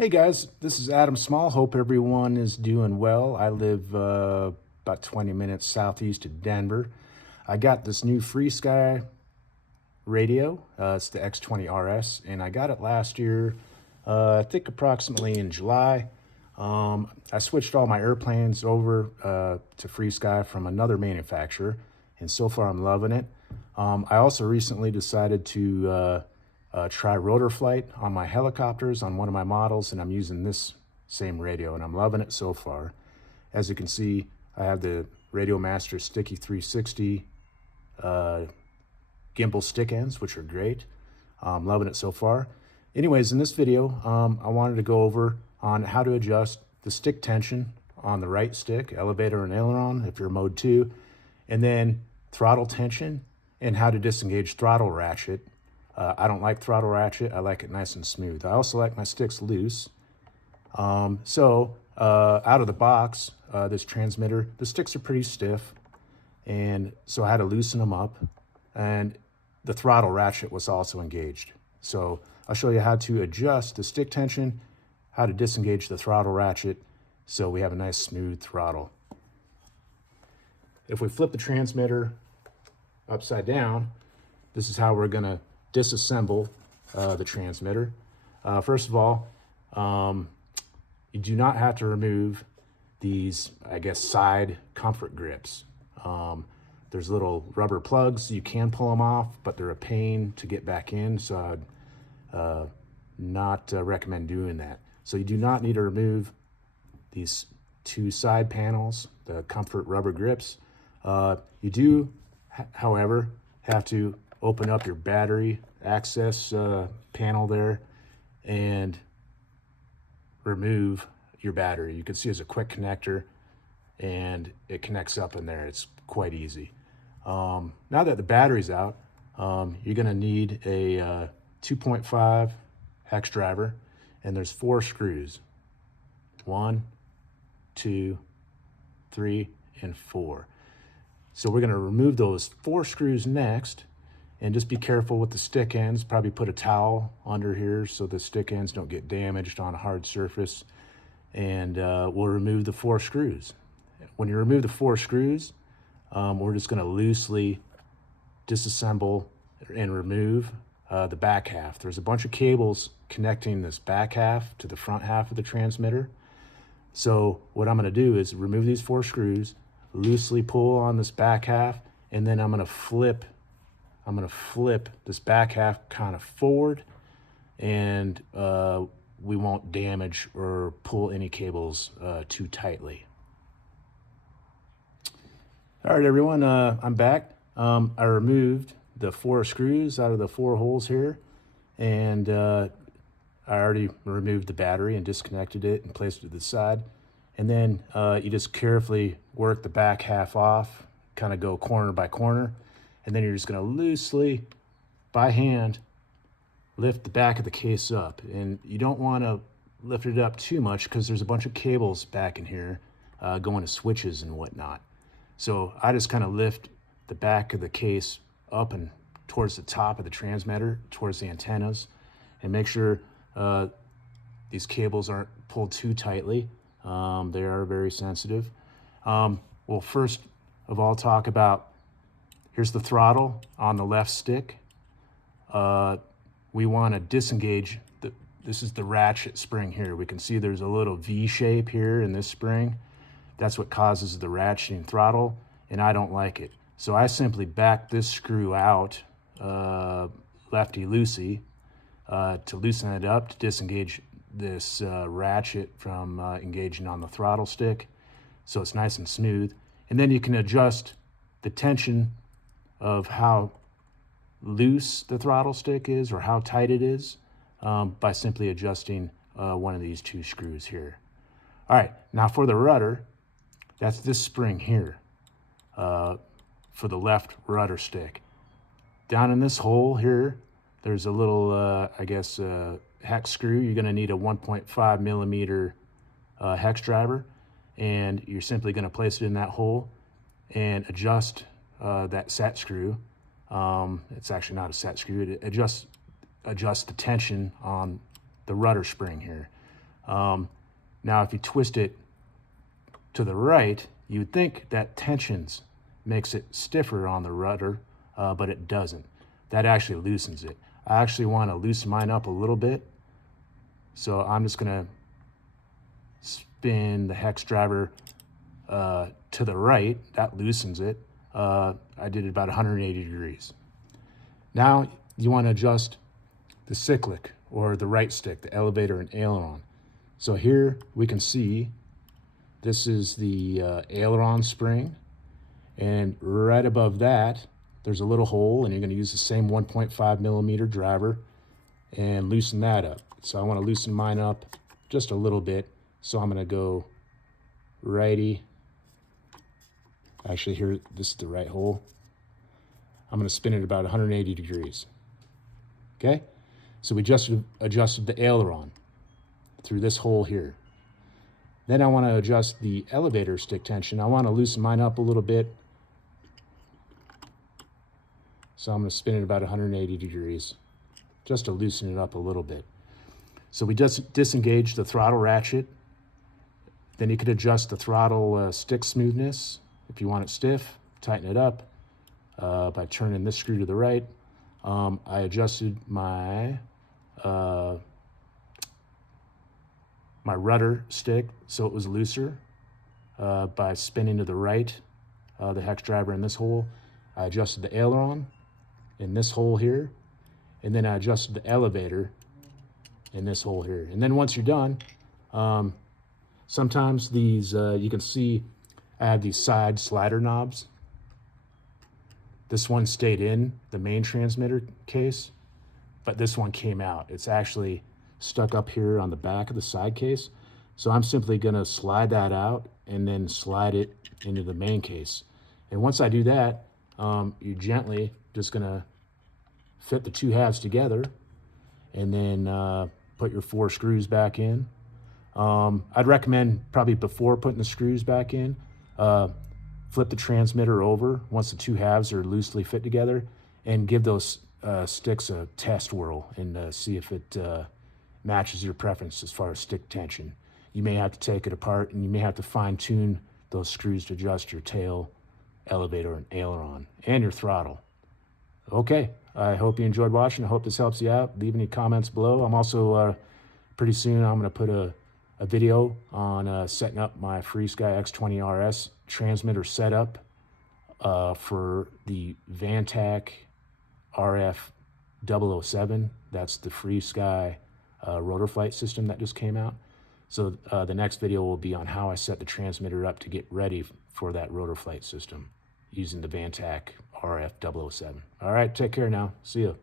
Hey guys, this is Adam Small. Hope everyone is doing well. I live about 20 minutes southeast of Denver. I got this new FrSky radio. It's the X20RS, and I got it last year, I think approximately in July. I switched all my airplanes over to FrSky from another manufacturer, and so far I'm loving it. I also recently decided to try rotor flight on my helicopters on one of my models, and I'm using this same radio, and I'm loving it so far. As you can see, I have the Radio Master Sticky 360 gimbal stick ends, which are great. I'm loving it so far. Anyways, in this video, I wanted to go over on how to adjust the stick tension on the right stick, elevator and aileron, if you're mode 2, and then throttle tension, and how to disengage throttle ratchet. I don't like throttle ratchet. I like it nice and smooth. I also like my sticks loose. Out of the box, this transmitter, the sticks are pretty stiff, and so I had to loosen them up, and the throttle ratchet was also engaged. So I'll show you how to adjust the stick tension, how to disengage the throttle ratchet, so we have a nice smooth throttle. If we flip the transmitter upside down, this is how we're gonna disassemble the transmitter. First of all, you do not have to remove these, I guess, side comfort grips. There's little rubber plugs. You can pull them off, but they're a pain to get back in, so I'd not recommend doing that. So you do not need to remove these two side panels, the comfort rubber grips. You do, however, have to open up your battery access panel there and remove your battery. You can see there's a quick connector and it connects up in there. It's quite easy. Now that the battery's out, you're gonna need a 2.5 hex driver, and there's 4 screws. 1, 2, 3, and 4. So we're gonna remove those 4 screws next. And just be careful with the stick ends. Probably put a towel under here so the stick ends don't get damaged on a hard surface. And we'll remove the 4 screws. When you remove the 4 screws, we're just gonna loosely disassemble and remove the back half. There's a bunch of cables connecting this back half to the front half of the transmitter. So what I'm gonna do is remove these 4 screws, loosely pull on this back half, and then I'm gonna flip this back half kind of forward, and we won't damage or pull any cables too tightly. All right, everyone, I'm back. I removed the 4 screws out of the 4 holes here, and I already removed the battery and disconnected it and placed it to the side. And then you just carefully work the back half off, kind of go corner by corner. And then you're just gonna loosely, by hand, lift the back of the case up. And you don't wanna lift it up too much because there's a bunch of cables back in here going to switches and whatnot. So I just kind of lift the back of the case up and towards the top of the transmitter, towards the antennas, and make sure these cables aren't pulled too tightly. They are very sensitive. We'll first of all talk about, here's the throttle on the left stick. We want to disengage, this is the ratchet spring here. We can see there's a little V shape here in this spring. That's what causes the ratcheting throttle, and I don't like it. So I simply back this screw out, lefty-loosey, to loosen it up, to disengage this ratchet from engaging on the throttle stick, so it's nice and smooth. And then you can adjust the tension of how loose the throttle stick is or how tight it is by simply adjusting one of these 2 screws here. All right, now for the rudder, that's this spring here for the left rudder stick. Down in this hole here, there's a little, hex screw. You're gonna need a 1.5 millimeter hex driver, and you're simply gonna place it in that hole and adjust that set screw. It's actually not a set screw. It adjusts the tension on the rudder spring here. Now, if you twist it to the right, you'd think that tensions makes it stiffer on the rudder, but it doesn't. That actually loosens it. I actually want to loosen mine up a little bit. So I'm just going to spin the hex driver to the right. That loosens it. I did it about 180 degrees. Now you want to adjust the cyclic, or the right stick, the elevator and aileron. So here we can see this is the aileron spring, and right above that there's a little hole, and you're going to use the same 1.5 millimeter driver and loosen that up. So I want to loosen mine up just a little bit. So I'm going to go righty. Actually, here, this is the right hole. I'm going to spin it about 180 degrees. Okay? So we just adjusted the aileron through this hole here. Then I want to adjust the elevator stick tension. I want to loosen mine up a little bit. So I'm going to spin it about 180 degrees just to loosen it up a little bit. So we just disengaged the throttle ratchet. Then you could adjust the throttle stick smoothness. If you want it stiff, tighten it up by turning this screw to the right. I adjusted my my rudder stick so it was looser by spinning to the right, the hex driver in this hole. I adjusted the aileron in this hole here, and then I adjusted the elevator in this hole here. And then once you're done, sometimes these, you can see I have these side slider knobs. This one stayed in the main transmitter case, but this one came out. It's actually stuck up here on the back of the side case. So I'm simply gonna slide that out and then slide it into the main case. And once I do that, you're gently just gonna fit the two halves together and then put your 4 screws back in. I'd recommend probably before putting the screws back in, flip the transmitter over once the two halves are loosely fit together and give those sticks a test whirl and see if it matches your preference as far as stick tension. You may have to take it apart, and you may have to fine tune those screws to adjust your tail, elevator, and aileron, and your throttle. Okay, I hope you enjoyed watching. I hope this helps you out. Leave any comments below. I'm also, pretty soon, I'm gonna put a video on setting up my FrSky X20RS transmitter setup for the Vantac RF 007. That's the FrSky rotor flight system that just came out. So the next video will be on how I set the transmitter up to get ready for that rotor flight system using the Vantac RF 007. All right, take care now. See you.